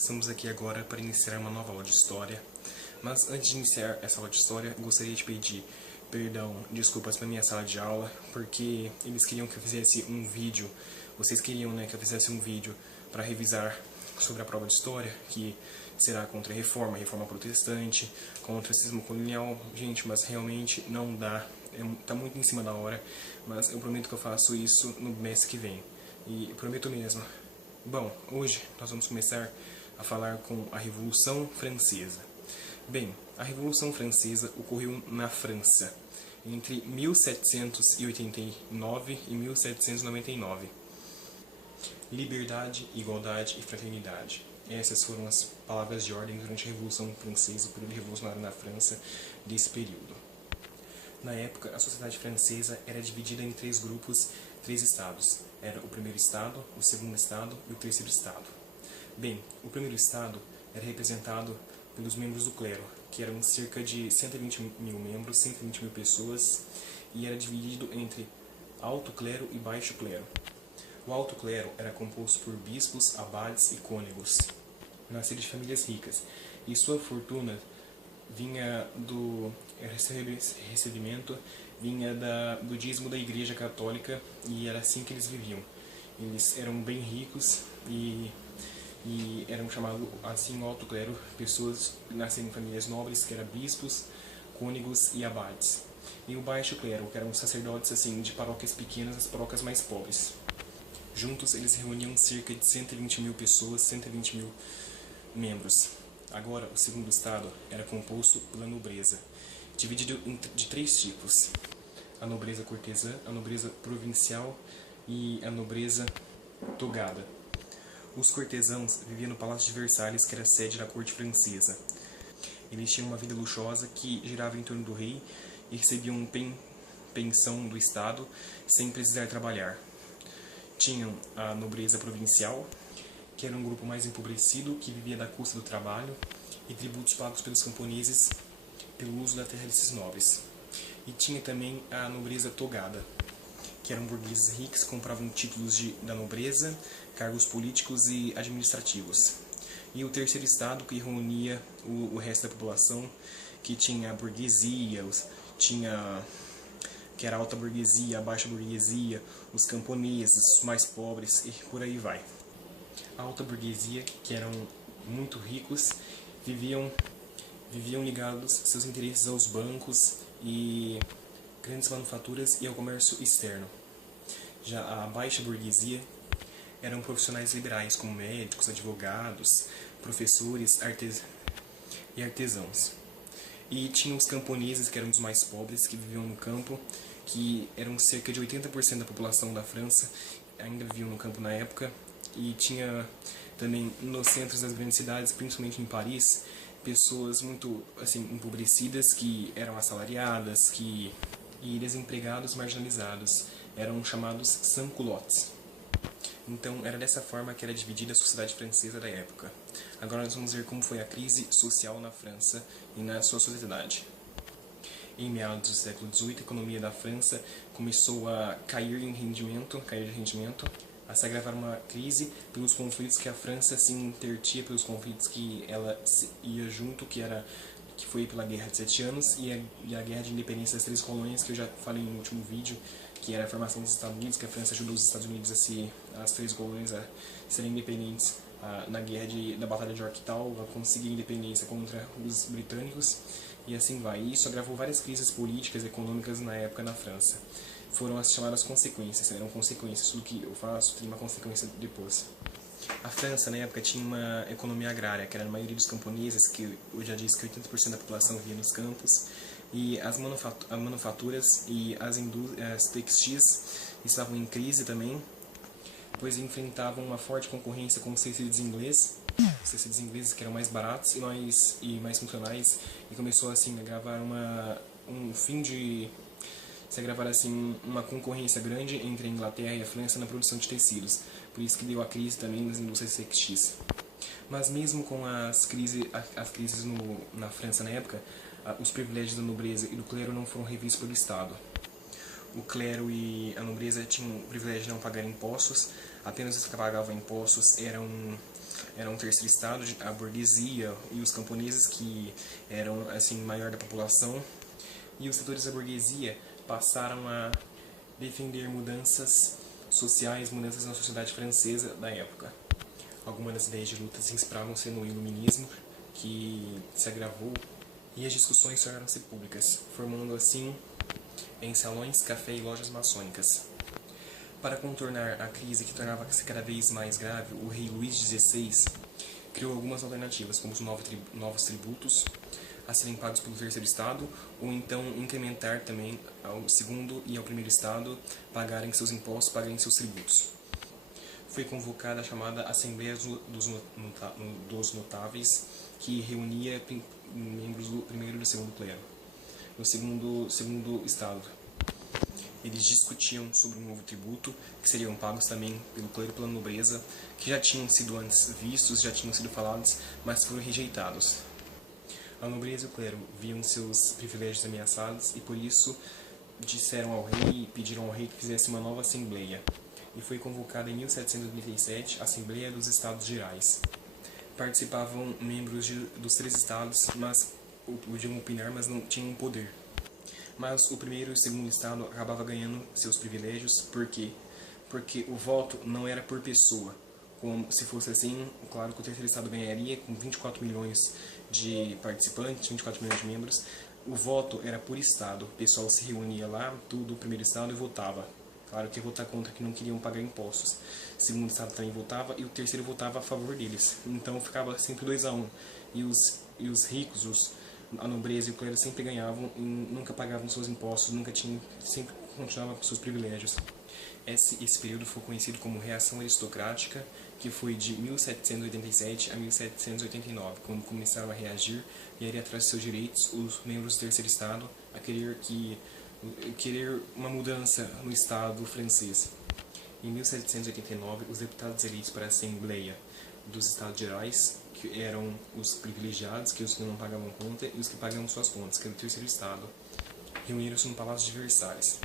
Estamos aqui agora para iniciar uma nova aula de História, mas antes de iniciar essa aula de História, gostaria de pedir desculpas para minha sala de aula, porque eles queriam que eu fizesse um vídeo, vocês queriam, que eu fizesse um vídeo para revisar sobre a prova de História, que será contra a Reforma Protestante, contra o cisma colonial. Gente, mas realmente não dá, tá muito em cima da hora, mas eu prometo que eu faço isso no mês que vem, e eu prometo mesmo. Bom, hoje nós vamos começar a falar com a Revolução Francesa. Bem, a Revolução Francesa ocorreu na França entre 1789 e 1799. Liberdade, igualdade e fraternidade. Essas foram as palavras de ordem durante a Revolução Francesa, o período revolucionário na França desse período. Na época, a sociedade francesa era dividida em três grupos, três estados. Era o primeiro estado, o segundo estado e o terceiro estado. Bem, o primeiro estado era representado pelos membros do clero, que eram cerca de 120 mil membros, 120 mil pessoas, e era dividido entre alto clero e baixo clero. O alto clero era composto por bispos, abades e cônegos, nascidos de famílias ricas, e sua fortuna vinha do recebimento, vinha do dízimo da Igreja Católica, e era assim que eles viviam. Eles eram bem ricos e eram chamados assim o alto clero, pessoas que nasceram em famílias nobres, que eram bispos, cônegos e abades. E o baixo clero, que eram sacerdotes assim de paróquias pequenas, as paróquias mais pobres. Juntos eles reuniam cerca de 120 mil pessoas, 120 mil membros. Agora, o segundo estado era composto pela nobreza, dividido de três tipos: a nobreza cortesã, a nobreza provincial e a nobreza togada. Os cortesãos viviam no Palácio de Versalhes, que era a sede da corte francesa. Eles tinham uma vida luxuosa que girava em torno do rei e recebiam pensão do Estado sem precisar trabalhar. Tinham a nobreza provincial, que era um grupo mais empobrecido, que vivia da custa do trabalho, e tributos pagos pelos camponeses pelo uso da terra desses nobres. E tinha também a nobreza togada, que eram burgueses ricos que compravam títulos da nobreza, cargos políticos e administrativos. E o terceiro estado, que reunia o resto da população, que tinha a burguesia, que era a alta burguesia, a baixa burguesia, os camponeses, os mais pobres e por aí vai. A alta burguesia, que eram muito ricos, viviam ligados seus interesses aos bancos e grandes manufaturas e ao comércio externo. Já a baixa burguesia eram profissionais liberais, como médicos, advogados, professores e artesãos. E tinha os camponeses, que eram os mais pobres, que viviam no campo, que eram cerca de 80% da população da França, ainda viviam no campo na época. E tinha também nos centros das grandes cidades, principalmente em Paris, pessoas muito empobrecidas, que eram assalariadas, e desempregados marginalizados. Eram chamados sans-culottes. Então, era dessa forma que era dividida a sociedade francesa da época. Agora nós vamos ver como foi a crise social na França e na sua sociedade. Em meados do século XVIII, a economia da França começou a cair de rendimento, a se agravar uma crise pelos conflitos que a França se intertia, pelos conflitos que ela ia junto, que foi pela Guerra de 7 Anos e a Guerra de Independência das Três Colônias, que eu já falei no último vídeo, que era a formação dos Estados Unidos, que a França ajudou os Estados Unidos as três colônias a serem independentes na da Batalha de Yorktown, a conseguir independência contra os britânicos, e assim vai. E isso agravou várias crises políticas e econômicas na época na França. Foram as chamadas consequências, eram consequências, tudo que eu faço tem uma consequência depois. A França, na época, tinha uma economia agrária, que era a maioria dos camponeses, que eu já disse que 80% da população vivia nos campos, e as manufaturas e as textis estavam em crise também, pois enfrentavam uma forte concorrência com os tecidos ingleses, que eram mais baratos e mais funcionais, e começou assim a gravar uma concorrência grande entre a Inglaterra e a França na produção de tecidos, por isso que deu a crise também nas indústrias textis. Mas mesmo com as crises na França na época, os privilégios da nobreza e do clero não foram revistos pelo Estado. O clero e a nobreza tinham o privilégio de não pagar impostos, apenas os que pagavam impostos eram era um terceiro estado, a burguesia e os camponeses, que eram assim maior da população, e os setores da burguesia passaram a defender mudanças sociais, mudanças na sociedade francesa da época. Algumas das ideias de luta se inspiravam-se no iluminismo, que se agravou, e as discussões tornaram-se públicas, formando assim em salões, café e lojas maçônicas. Para contornar a crise que tornava-se cada vez mais grave, o rei Luís XVI criou algumas alternativas, como os novos tributos a serem pagos pelo terceiro estado, ou então incrementar também ao segundo e ao primeiro estado pagarem seus impostos, pagarem seus tributos. Foi convocada a chamada Assembleia dos Notáveis, que reunia membros do primeiro e do segundo clero. No segundo estado, eles discutiam sobre um novo tributo, que seriam pagos também pelo clero e pela nobreza, que já tinham sido antes vistos, já tinham sido falados, mas foram rejeitados. A nobreza e o clero viam seus privilégios ameaçados e por isso disseram ao rei e pediram ao rei que fizesse uma nova assembleia. E foi convocada em 1787 a Assembleia dos Estados Gerais. Participavam membros dos 3 estados, mas podiam opinar, mas não tinham poder. Mas o primeiro e o segundo estado acabava ganhando seus privilégios, por quê? Porque o voto não era por pessoa. Como se fosse assim, claro que o terceiro estado ganharia com 24 milhões de participantes, 24 milhões de membros. O voto era por estado. O pessoal se reunia lá, tudo, o primeiro estado, e votava. Claro que ia votar contra, que não queriam pagar impostos. O segundo estado também votava e o terceiro votava a favor deles. Então ficava sempre 2-1. E os ricos, a nobreza e o clero sempre ganhavam e nunca pagavam seus impostos, sempre continuavam com seus privilégios. Esse período foi conhecido como Reação Aristocrática, que foi de 1787 a 1789, quando começaram a reagir e a ir atrás de seus direitos, os membros do terceiro estado, a querer uma mudança no estado francês. Em 1789, os deputados eleitos para a Assembleia dos Estados Gerais, que eram os privilegiados, que os que não pagavam conta, e os que pagavam suas contas, que era o terceiro estado, reuniram-se no Palácio de Versalhes.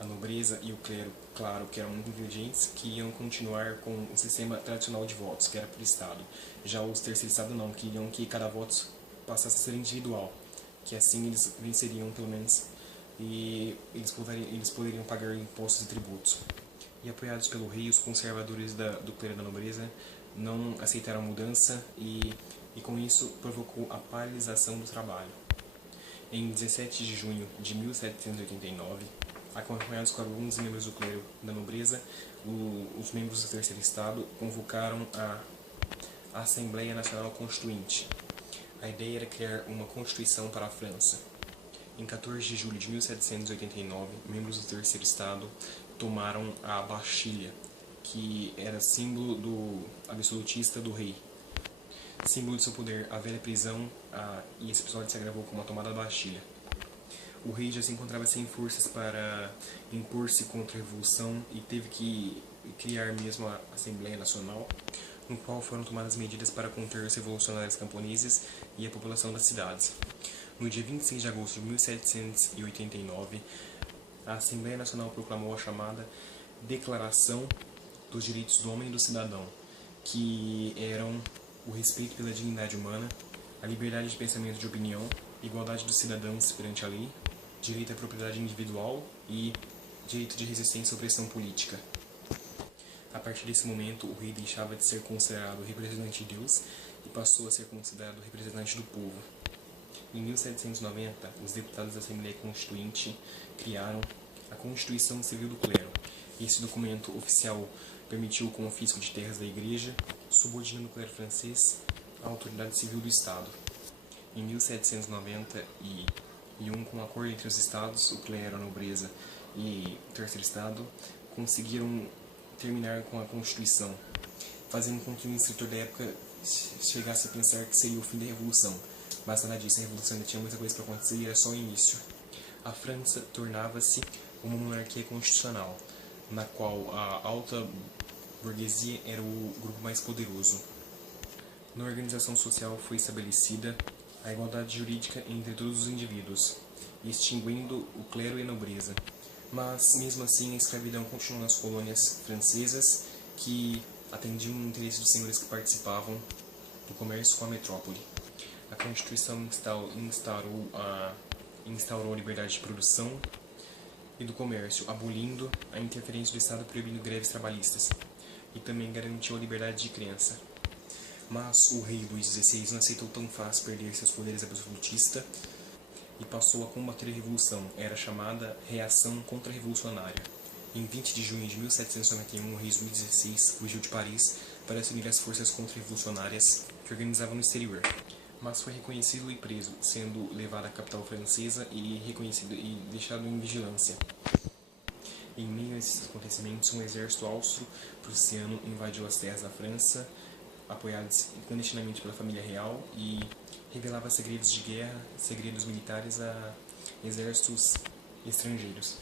A nobreza e o clero, claro, que eram muito inteligentes, que iam continuar com o sistema tradicional de votos, que era por estado. Já os terceiro estado não, queriam que cada voto passasse a ser individual, que assim eles venceriam pelo menos, e eles poderiam pagar impostos e tributos. E apoiados pelo rei, os conservadores do clero e da nobreza não aceitaram a mudança e com isso provocou a paralisação do trabalho. Em 17 de junho de 1789, acompanhados com alguns membros do clero da nobreza, os membros do terceiro estado convocaram a Assembleia Nacional Constituinte. A ideia era criar uma constituição para a França. Em 14 de julho de 1789, membros do terceiro estado tomaram a Bastilha, que era símbolo do absolutista do rei. Símbolo de seu poder, a velha prisão, e esse episódio se agravou com a tomada da Bastilha. O rei já se encontrava sem forças para impor-se contra a revolução e teve que criar mesmo a Assembleia Nacional, no qual foram tomadas medidas para conter os revolucionários camponeses e a população das cidades. No dia 26 de agosto de 1789, a Assembleia Nacional proclamou a chamada Declaração dos Direitos do Homem e do Cidadão, que eram o respeito pela dignidade humana, a liberdade de pensamento e de opinião, igualdade dos cidadãos perante a lei, direito à propriedade individual e direito de resistência à opressão política. A partir desse momento, o rei deixava de ser considerado representante de Deus e passou a ser considerado representante do povo. Em 1790, os deputados da Assembleia Constituinte criaram a Constituição Civil do Clero. Esse documento oficial permitiu o confisco de terras da Igreja, subordinando o clero francês à autoridade civil do Estado. Em 1791, com um acordo entre os estados, o clero, a nobreza e o terceiro estado, conseguiram terminar com a Constituição, fazendo com que o escritor da época chegasse a pensar que seria o fim da Revolução. Mas nada disso, a Revolução ainda tinha muita coisa para acontecer e era só o início. A França tornava-se uma monarquia constitucional, na qual a alta burguesia era o grupo mais poderoso. Na organização social foi estabelecida a igualdade jurídica entre todos os indivíduos, extinguindo o clero e a nobreza. Mas, mesmo assim, a escravidão continuou nas colônias francesas, que atendiam o interesse dos senhores que participavam do comércio com a metrópole. A Constituição instaurou a liberdade de produção e do comércio, abolindo a interferência do Estado, proibindo greves trabalhistas, e também garantiu a liberdade de crença. Mas o rei Luís XVI não aceitou tão fácil perder seus poderes absolutistas e passou a combater a revolução. Era chamada Reação Contra-Revolucionária. Em 20 de junho de 1791, o rei Luís XVI fugiu de Paris para se unir às forças contra-revolucionárias que organizavam no exterior, mas foi reconhecido e preso, sendo levado à capital francesa e reconhecido e deixado em vigilância. Em meio a esses acontecimentos, um exército austro-prussiano invadiu as terras da França, apoiados clandestinamente pela família real, e revelava segredos de guerra, segredos militares a exércitos estrangeiros.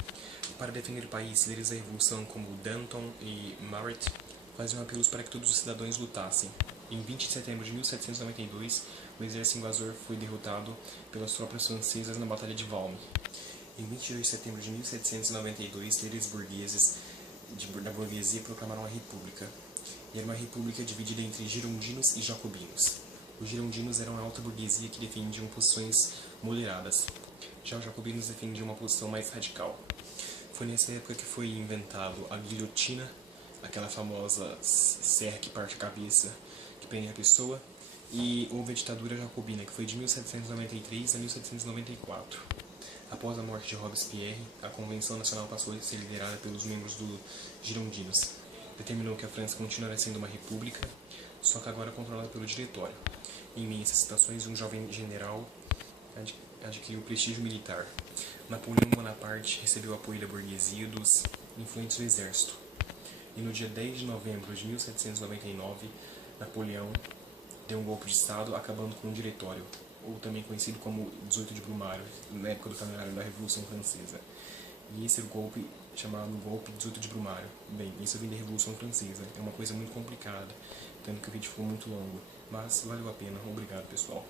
Para defender o país, líderes da revolução como Danton e Marat faziam apelos para que todos os cidadãos lutassem. Em 20 de setembro de 1792, o exército invasor foi derrotado pelas tropas francesas na Batalha de Valmy. Em 22 de setembro de 1792, líderes burgueses da burguesia proclamaram a República. E era uma república dividida entre girondinos e jacobinos. Os girondinos eram a alta burguesia que defendiam posições moderadas. Já os jacobinos defendiam uma posição mais radical. Foi nessa época que foi inventado a guilhotina, aquela famosa serra que parte a cabeça, que prende a pessoa, e houve a ditadura jacobina, que foi de 1793 a 1794. Após a morte de Robespierre, a Convenção Nacional passou a ser liderada pelos membros dos girondinos. Determinou que a França continuaria sendo uma república, só que agora controlada pelo diretório. Em meio a essas situações, um jovem general adquiriu prestígio militar. Napoleão Bonaparte recebeu o apoio da burguesia e dos influentes do exército. E no dia 10 de novembro de 1799, Napoleão deu um golpe de Estado, acabando com o diretório, ou também conhecido como 18 de Brumário, na época do calendário da Revolução Francesa. E esse é o golpe chamado golpe 18 de Brumário. Bem, isso vem da Revolução Francesa, é uma coisa muito complicada, tanto que o vídeo ficou muito longo, mas valeu a pena. Obrigado, pessoal.